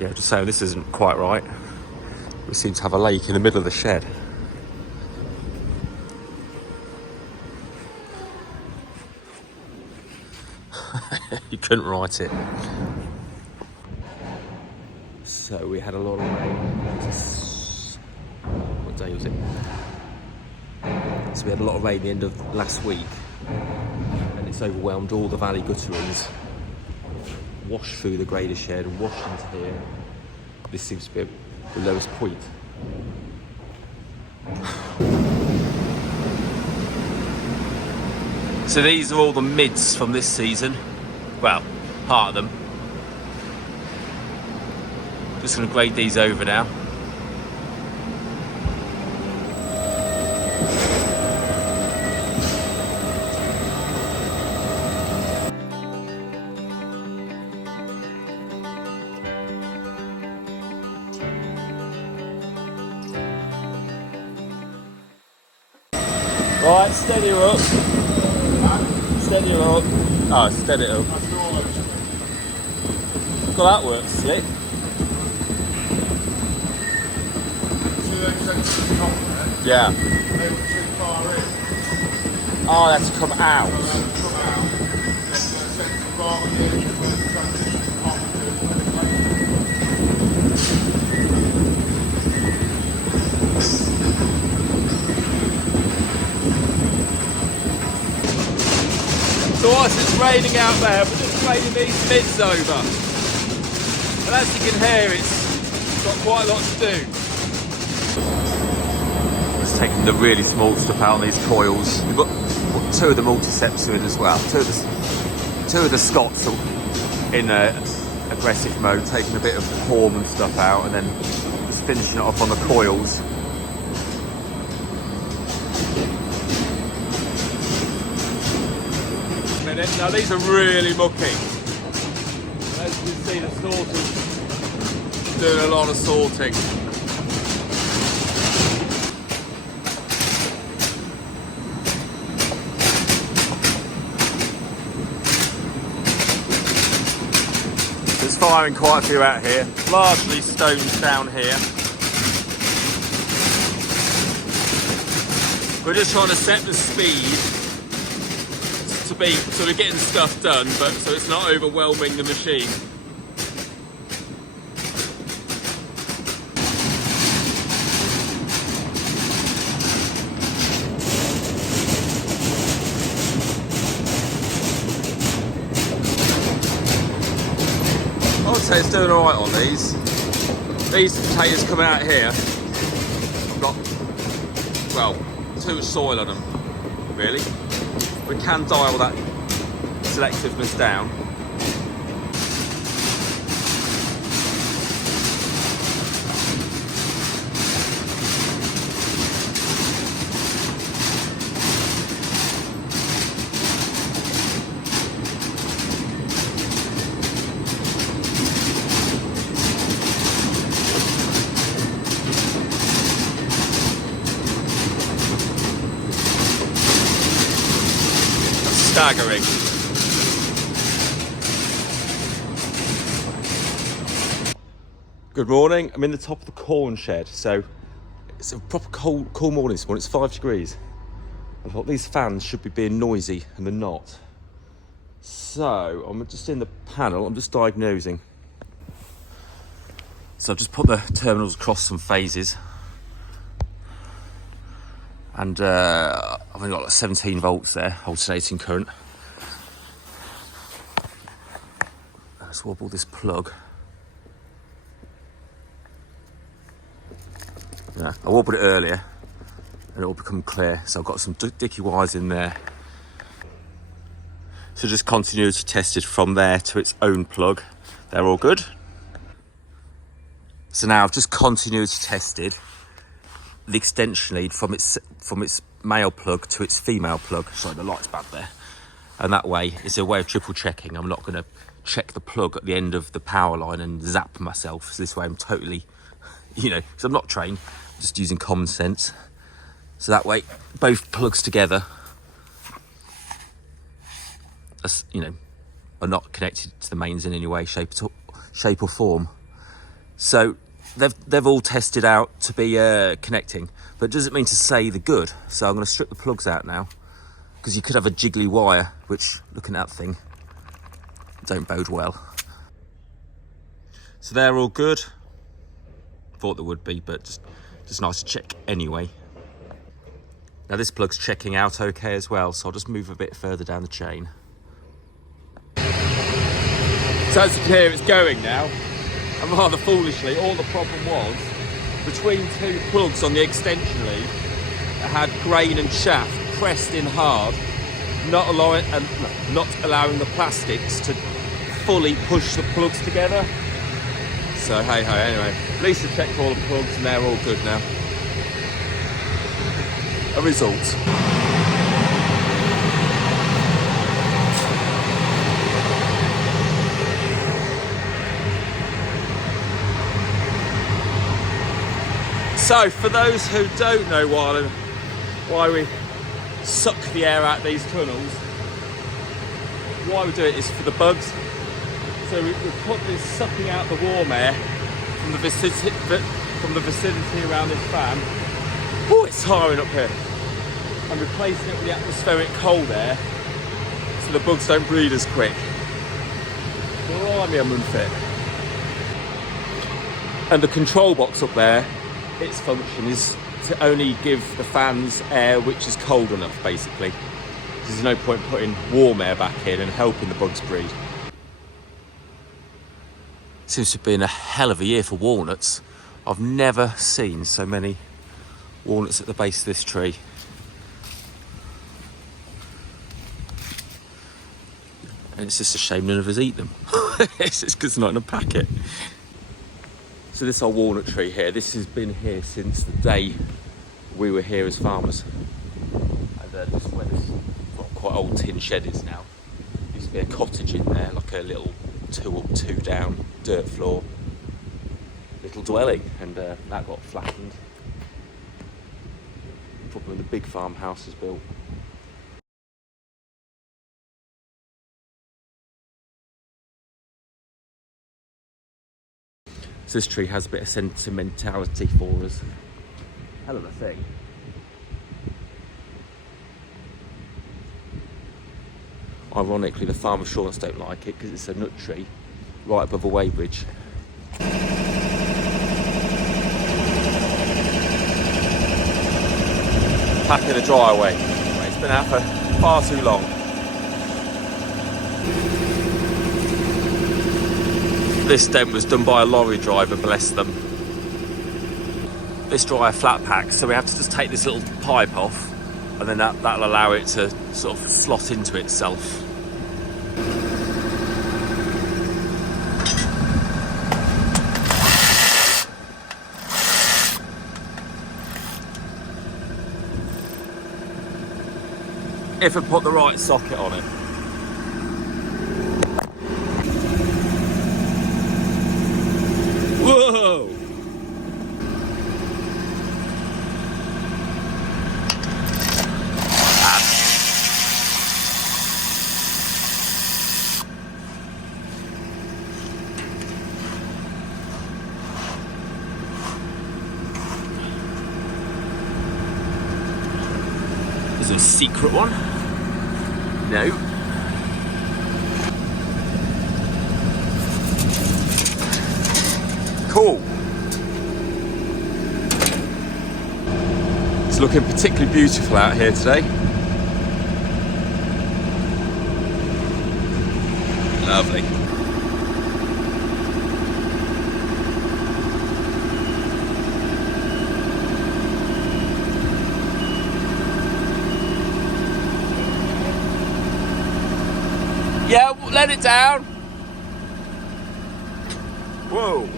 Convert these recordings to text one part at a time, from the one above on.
Yeah, just saying this isn't quite right. We seem to have a lake in the middle of the shed. You couldn't write it. So we had a lot of rain. What day was it? So we had a lot of rain the end of last week, and it's overwhelmed all the valley gutterings, washed through the grader shed and washed into here. This seems to be the lowest point. So these are all the mids from this season. Well, part of them. Just going to grade these over now. Right, steady her up. Steady her up. Oh, steady it up. Well, that works, slick. Yeah. Oh, that's come out. So whilst it's raining out there, we're just grading these mids over. And as you can hear, it's got quite a lot to do. Just taking the really small stuff out on these coils. We've got two of the multicepts in as well. Two of the Scots in aggressive mode, taking a bit of the horn and stuff out, and then just finishing it off on the coils. Now these are really mucky. As you can see, the sorter's doing a lot of sorting. It's firing quite a few out here, largely stones down here. We're just trying to set the speed to be sort of getting stuff done, but so it's not overwhelming the machine. I would say it's doing alright on these. These potatoes come out here. I've got, well, too much soil on them, really. We can dial that selectiveness down. Staggering. Good morning. I'm in the top of the corn shed, so it's a proper cool morning this morning. It's 5 degrees. I thought these fans should be being noisy, and they're not. So I'm just in the panel. I'm just diagnosing. So I've just put the terminals across some phases, and I've only got like 17 volts there, alternating current. Let's wobble this plug. Yeah, I wobbled it earlier and it will become clear, so I've got some dicky wires in there. So just continuity tested from there to its own plug. They're all good. So now I've just continuity tested the extension lead from its male plug to its female plug. Sorry, the light's bad there. And that way, it's a way of triple checking. I'm not going to check the plug at the end of the power line and zap myself. So this way I'm totally, because I'm not trained, I'm just using common sense. So that way, both plugs together, are not connected to the mains in any way, shape or form. So they've all tested out to be connecting, but it doesn't mean to say they're good. So I'm going to strip the plugs out now, because you could have a jiggly wire, which, looking at that thing, don't bode well. So they're all good. Thought they would be, but just nice to check anyway. Now this plug's checking out okay as well, so I'll just move a bit further down the chain. So as you can hear, it's going now. And rather foolishly, all the problem was between two plugs on the extension lead that had grain and chaff pressed in hard, not allowing the plastics to fully push the plugs together. So hey ho, anyway, at least I checked all the plugs and they're all good now. A result. So for those who don't know why we suck the air out of these tunnels, why we do it is for the bugs. So we put this sucking out the warm air from the vicinity around this fan. Oh, it's tiring up here. And replacing it with the atmospheric cold air so the bugs don't breed as quick. Blimey, I'm unfit. And the control box up there, its function is to only give the fans air which is cold enough, basically. There's no point putting warm air back in and helping the bugs breed. Seems to have been a hell of a year for walnuts. I've never seen so many walnuts at the base of this tree. And it's just a shame none of us eat them. It's just because it's not in a packet. So this old walnut tree here, this has been here since the day we were here as farmers. And this is where this quite old tin shed is now. Used to be a cottage in there, like a little 2 up, 2 down dirt floor little dwelling, and that got flattened. Probably when the big farmhouse was built. So this tree has a bit of sentimentality for us. Hell of a thing. Ironically, the farm assurance don't like it because it's a nut tree right above a weighbridge. Packing the dryer away. It's been out for far too long. This dent was done by a lorry driver, bless them. This dryer flat packs, so we have to just take this little pipe off, and then that'll allow it to sort of slot into itself. If I put the right socket on it. Whoa! Is there a secret one? No. Cool. It's looking particularly beautiful out here today. Lovely. Yeah, let it down. Whoa.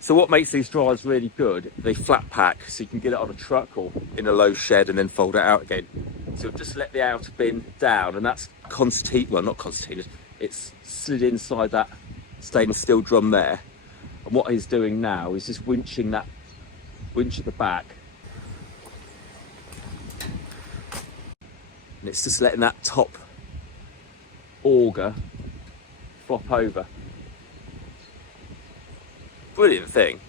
So what makes these dryers really good, they flat pack, so you can get it on a truck or in a low shed and then fold it out again. So I've just let the outer bin down, and that's concertina, well, not concertina, it's slid inside that stainless steel drum there. And what he's doing now is just winching that winch at the back, and it's just letting that top auger flop over. Brilliant thing.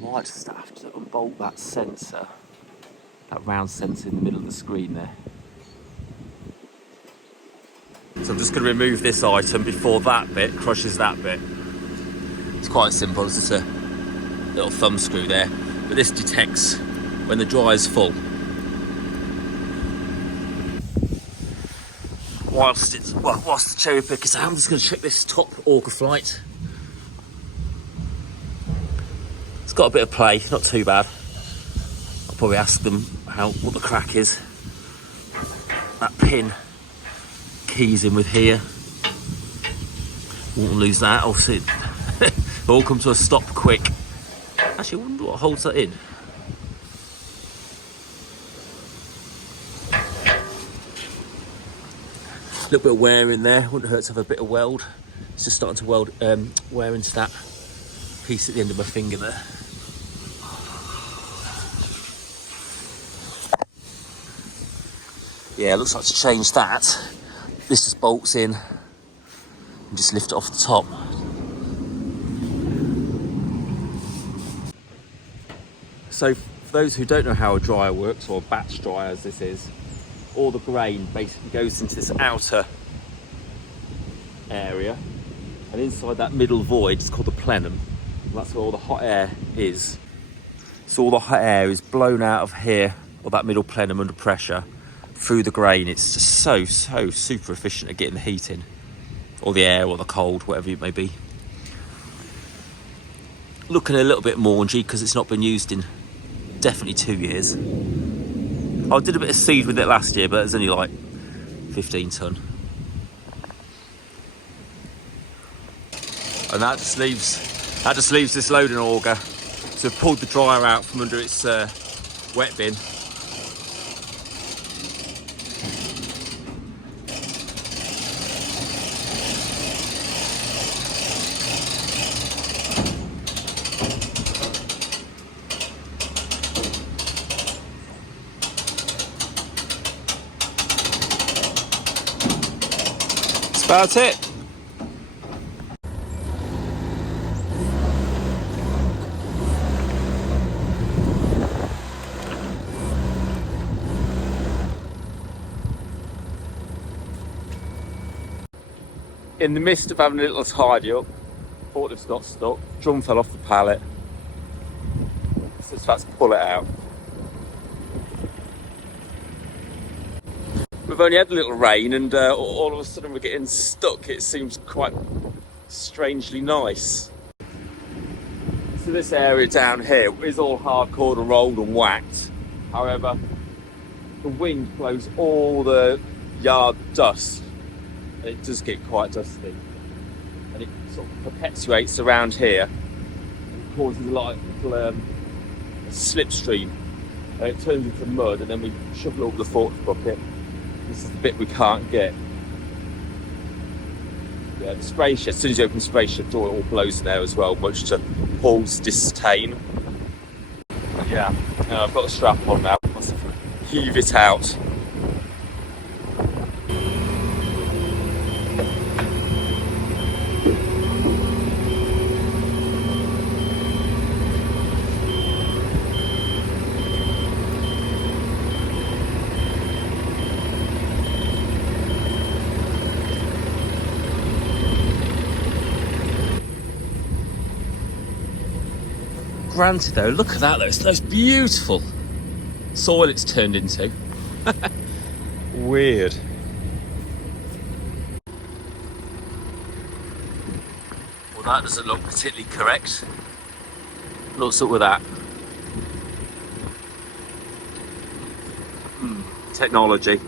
Might just have to unbolt that sensor, that round sensor in the middle of the screen there. So I'm just going to remove this item before that bit crushes that bit. It's quite simple, it's just a little thumb screw there, but this detects when the dryer's full. Whilst the cherry picker's out, I'm just going to check this top auger flight. It's got a bit of play, not too bad. I'll probably ask them what the crack is. That pin keys in with here. Won't lose that. I'll see. It'll all come to a stop quick. Actually, I wonder what holds that in. A little bit of wear in there. Wouldn't hurt to have a bit of weld. It's just starting to wear into that piece at the end of my finger there. Yeah, it looks like to change that. This just bolts in and just lift it off the top. So for those who don't know how a dryer works, or a batch dryer as this is, all the grain basically goes into this outer area, and inside that middle void is called the plenum. And that's where all the hot air is. So all the hot air is blown out of here, or that middle plenum under pressure, through the grain. It's just so super efficient at getting the heat in, or the air, or the cold, whatever it may be. Looking a little bit maungy because it's not been used in definitely 2 years. I did a bit of seed with it last year, but it was only like 15 ton. And that just leaves this loading auger. So I've pulled the dryer out from under its wet bin. That's it. In the midst of having a little tidy up, forklift's got stuck, drum fell off the pallet, so just had to pull it out. We've only had a little rain, and all of a sudden we're getting stuck. It seems quite strangely nice. So this area down here is all hardcore and rolled and whacked. However, the wind blows all the yard dust. It does get quite dusty, and it sort of perpetuates around here and causes a lot of little slipstream. And it turns into mud, and then we shovel over the fork bucket. This is the bit we can't get. Yeah, the spray shed, as soon as you open the spray shed door, it all blows in there as well, much to Paul's disdain. Yeah, I've got the strap on now. Must heave it out. Granted though, look at that though, it's beautiful soil it's turned into. Weird. Well, that doesn't look particularly correct. What's up with that? Technology.